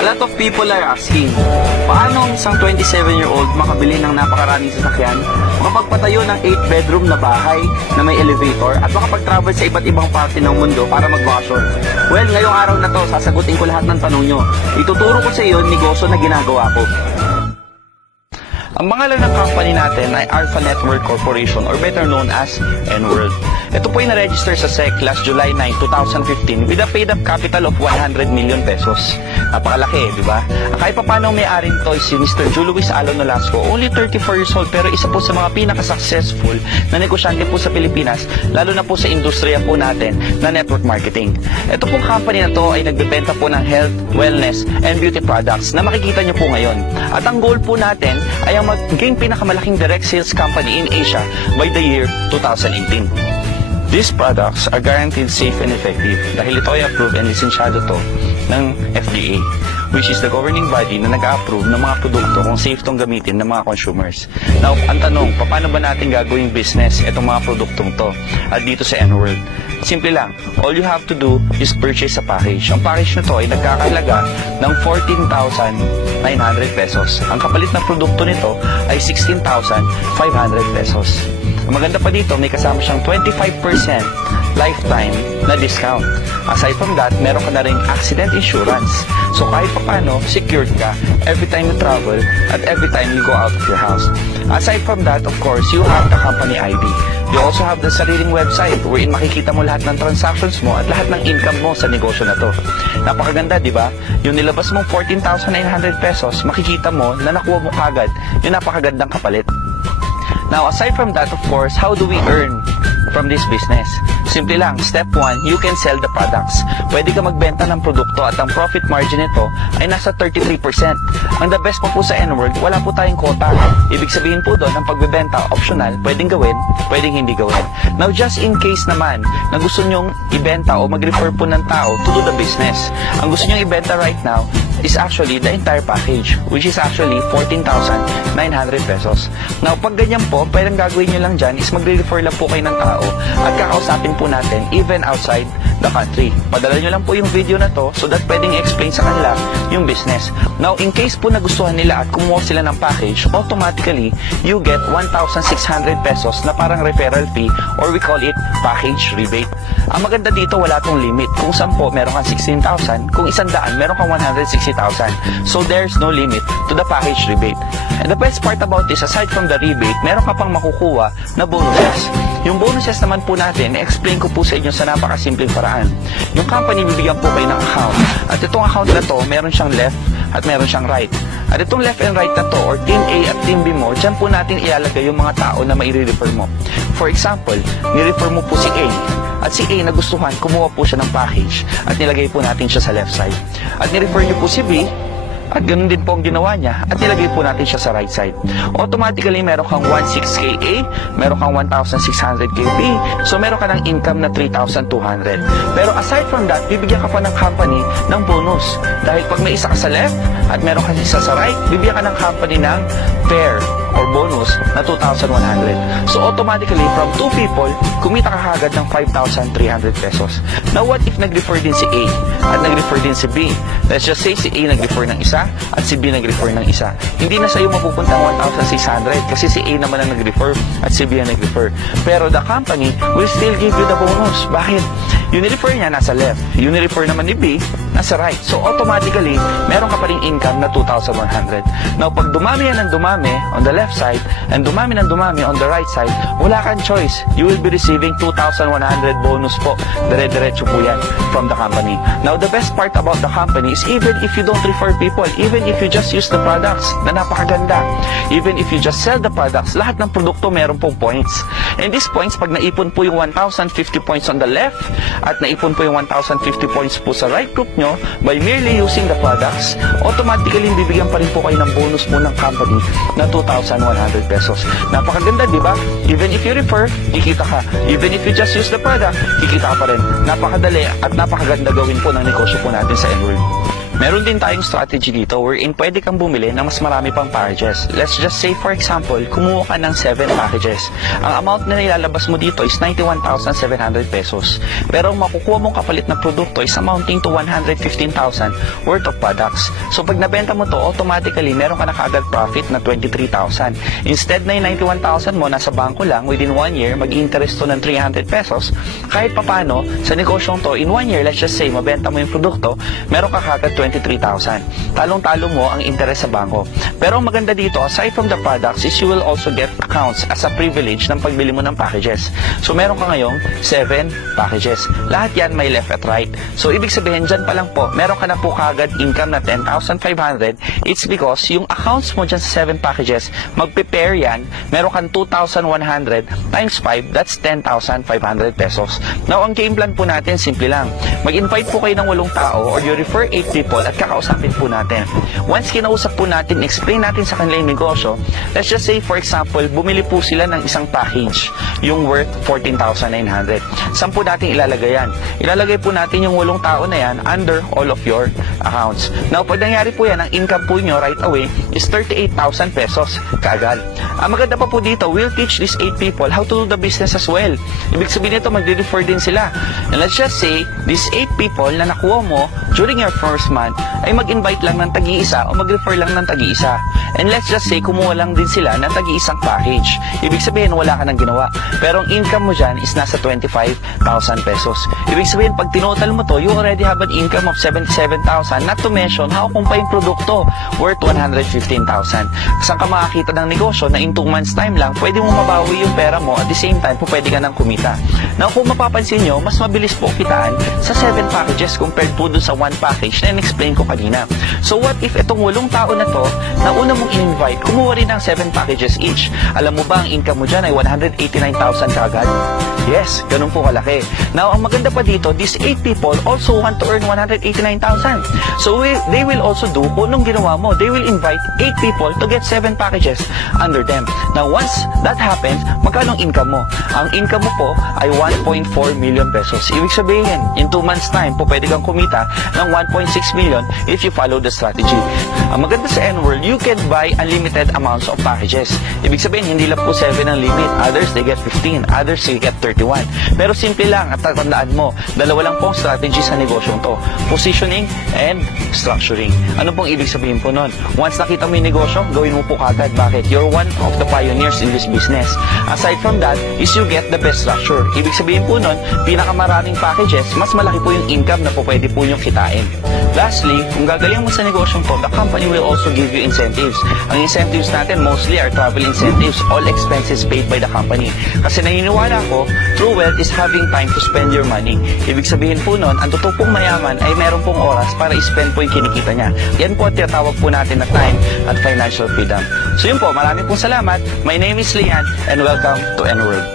A lot of people are asking, paano ang isang 27-year-old makabili ng napakaraming sasakyan, makapagpatayo ng 8-bedroom na bahay na may elevator at makapag-travel sa iba't ibang parte ng mundo para mag-vacation? Well, ngayong araw na to, sasagutin ko lahat ng tanong nyo. Ituturo ko sa iyo yung negosyo na ginagawa ko. Ang pangalan ng company natin ay Alpha Network Corporation or better known as N-World. Ito po ay na-register sa SEC last July 9, 2015 with a paid-up capital of 100 million pesos. Napakalaki, di ba? Kahit pa paano may-ari nito si Mr. Julio Luis Alon Nolasco, only 34 years old pero isa po sa mga pinaka-successful na negosyante po sa Pilipinas, lalo na po sa industriya po natin na network marketing. Ito pong company na to ay nagbebenta po ng health, wellness, and beauty products na makikita nyo po ngayon. At ang goal po natin ay ang maging pinakamalaking direct sales company in Asia by the year 2018. These products are guaranteed safe and effective dahil ito ay approved and lisensyado to ng FDA, which is the governing body na nag-approve ng mga produkto kung safe tong gamitin ng mga consumers. Now, ang tanong, paano ba natin gagawing business itong mga produktong to at dito sa N-World? Simple lang, all you have to do is purchase a package. Ang package na to ay nagkakalaga ng 14,900 pesos. Ang kapalit na produkto nito ay 16,500 pesos. Ang maganda pa dito, may kasama siyang 25% lifetime na discount. Aside from that, meron ka na ring accident insurance. So kahit pa paano, secured ka every time you travel at every time you go out of your house. Aside from that, of course, you have the company ID. You also have the sariling website wherein makikita mo lahat ng transactions mo at lahat ng income mo sa negosyo na to. Napakaganda, di ba? Yung nilabas mong 14,900 pesos, makikita mo na nakuha mo kagad yung napakagandang kapalit. Now, aside from that, of course, how do we earn from this business? Simple lang. Step 1, you can sell the products. Pwede ka magbenta ng produkto at ang profit margin nito ay nasa 33%. Ang the best pa po sa N-World, wala po tayong quota. Ibig sabihin po doon, ang pagbebenta, optional, pwedeng gawin, pwedeng hindi gawin. Now, just in case naman na gusto nyong ibenta o mag-refer po ng tao to do the business, ang gusto nyong ibenta right now is actually the entire package, which is actually 14,900 pesos. Now, pag ganyan po, pwedeng gagawin nyo lang dyan is magre-refer lang po kayo ng tao at kakausapin po natin even outside the country. Padala nyo lang po yung video na to so that pwedeng i-explain sa kanila yung business. Now, in case po nagustuhan nila at kumuha sila ng package, automatically, you get 1,600 pesos na parang referral fee or we call it package rebate. Ang maganda dito, wala tong limit. Kung 10, meron kang 16,000. Kung 100, meron kang 160,000. So, there's no limit to the package rebate. And the best part about this, aside from the rebate, meron ka pang makukuha na bonuses. Yung bonuses naman po natin, explain ko po sa inyo sa napakasimpleng paraan. Yung company, bibigyan po kayo ng account. At itong account na to, meron siyang left at meron siyang right. At itong left and right na to, or Team A at Team B mo, dyan po natin ilalagay yung mga tao na maire-refer mo. For example, ni-refer mo po si A. At si A nagustuhan, kumuha po siya ng package at nilagay po natin siya sa left side. At ni-refer niyo po si B, at ganoon din po ang ginawa niya at nilagay po natin siya sa right side. Automatically, meron kang 16,000 A, meron kang 1,600 B, so meron ka ng income na 3,200. Pero aside from that, bibigyan ka pa ng company ng bonus. Dahil pag may isa ka sa left at meron ka isa sa right, bibigyan ka ng company ng pair or bonus na 2,100. So automatically, from 2 people, kumita ka kagad ng 5,300 pesos. Now, what if nag-refer din si A at nag-refer din si B? Let's just say si A nag-refer ng isa at si B nag-refer ng isa. Hindi na sa'yo mapupunta ang 1,600 kasi si A naman ang nag-refer at si B ang nag-refer. Pero the company will still give you the bonus. Bakit? Yung ni-refer niya nasa left. Yung ni-refer naman ni B, nasa right. So automatically, meron ka pa rin income na 2,100. Now, pag dumami yan ng dumami on the left side and dumami ng dumami on the right side, wala kang choice. You will be receiving 2,100 bonus po. Dire-diretso po yan from the company. Now, the best part about the company is even if you don't refer people, even if you just use the products na napakaganda, even if you just sell the products, lahat ng produkto meron pong points. And these points, pag naipon po yung 1,050 points on the left at naipon po yung 1,050 points po sa right group nyo by merely using the products, automatically bibigyan pa rin po kayo ng bonus po ng company na 2,100 pesos. Napakaganda, di ba? Even if you refer, kikita ka. Even if you just use the product, kikita ka pa rin. Napakadali at napakaganda gawin po ng negosyo po natin sa N-World. Meron din tayong strategy dito wherein pwede kang bumili ng mas marami pang packages. Let's just say for example, kumuha ka ng 7 packages. Ang amount na nilalabas mo dito is 91,700 pesos. Pero ang makukuha mong kapalit na produkto is amounting to 115,000 worth of products. So pag nabenta mo to, automatically meron ka na kaagad profit na 23,000. Instead na yung 91,000 mo nasa bangko lang, within 1 year, mag-interest to ng 300 pesos. Kahit papano, sa negosyong to, in 1 year, let's just say, mabenta mo yung produkto, meron ka kaagad 23,000. Talong-talo mo ang interest sa bangko. Pero ang maganda dito, aside from the products, is you will also get accounts as a privilege ng pagbili mo ng packages. So meron ka ngayong 7 packages. Lahat yan may left at right. So ibig sabihin, dyan pa lang po, meron ka na po kaagad income na 10,500. It's because yung accounts mo dyan sa 7 packages, magpe-pair yan, meron kang 2,100 times 5, that's 10,500 pesos. Now, ang game plan po natin, simple lang. Mag-invite po kayo ng 8 tao or you refer 8 people at kakausapin po natin. Once kinausap po natin, explain natin sa kanila yung negosyo, let's just say, for example, bumili po sila ng isang package, yung worth 14,900. Saan po natin ilalagay yan? Ilalagay po natin yung 8 tao na yan under all of your accounts. Now, pag nangyari po yan, ang income po nyo right away is 38,000 pesos kaagad. Ang maganda pa po dito, we'll teach these 8 people how to do the business as well. Ibig sabihin nito, magde-refer din sila. And let's just say, these 8 people na nakuha mo during your first month ay mag-invite lang ng tagi-isa o mag-refer lang ng tagi-isa. And let's just say, kumuha lang din sila ng tagi-isang package. Ibig sabihin, wala ka nang ginawa. Pero ang income mo dyan is nasa 25,000 pesos. Ibig sabihin, pag tinotal mo to, you already have an income of 77,000. Not to mention, hawak pa yung produkto worth 115,000. Saan ka makakita ng negosyo na in 2 months time lang, pwede mo mabawi yung pera mo at the same time, pwede ka nang kumita. Now, kung mapapansin nyo, mas mabilis po kitaan sa 7 packages compared po dun sa 1 package na in-explain ko kanina. So, what if itong 8 tao na to, na una mong in-invite, kumuha rin ng 7 packages each. Alam mo ba, ang income mo dyan ay 189,000 kaagad? Yes, ganun po kalaki. Now, ang maganda pa dito, these 8 people also want to earn 189,000. So, they will also do kung anong ginawa mo. They will invite 8 people to get 7 packages under them. Now, once that happens, magkano ang income mo? Ang income mo po ay 1.4 million pesos. Ibig sabihin, in 2 months time, po pwede kang kumita ng 1.6 million if you follow the strategy. Ang maganda sa N-World, you can buy unlimited amounts of packages. Ibig sabihin, hindi lang po 7 ang limit. Others, they get 15. Others, they get 31. Pero simple lang at tatandaan mo, dalawa lang pong strategy sa negosyong to. Positioning and structuring. Ano pong ibig sabihin po nun? Once nakita mo yung negosyo, gawin mo po kagad. Bakit? You're one of the pioneers in this business. Aside from that, is you get the best structure. Ibig sabihin po nun, pinakamaraming packages, mas malaki po yung income na po pwede po nyo kitain. Lastly, kung gagaling mo sa negosyong to, the company will also give you incentives. Ang incentives natin mostly are travel incentives, all expenses paid by the company. Kasi naniniwala ko, true wealth is having time to spend your money. Ibig sabihin po nun, ang totoo pong mayaman ay meron pong oras para i-spend po yung kinikita niya. Yan po at tinatawag po natin na time at financial freedom. So yun po, maraming pong salamat. My name is Lian and welcome to N-World.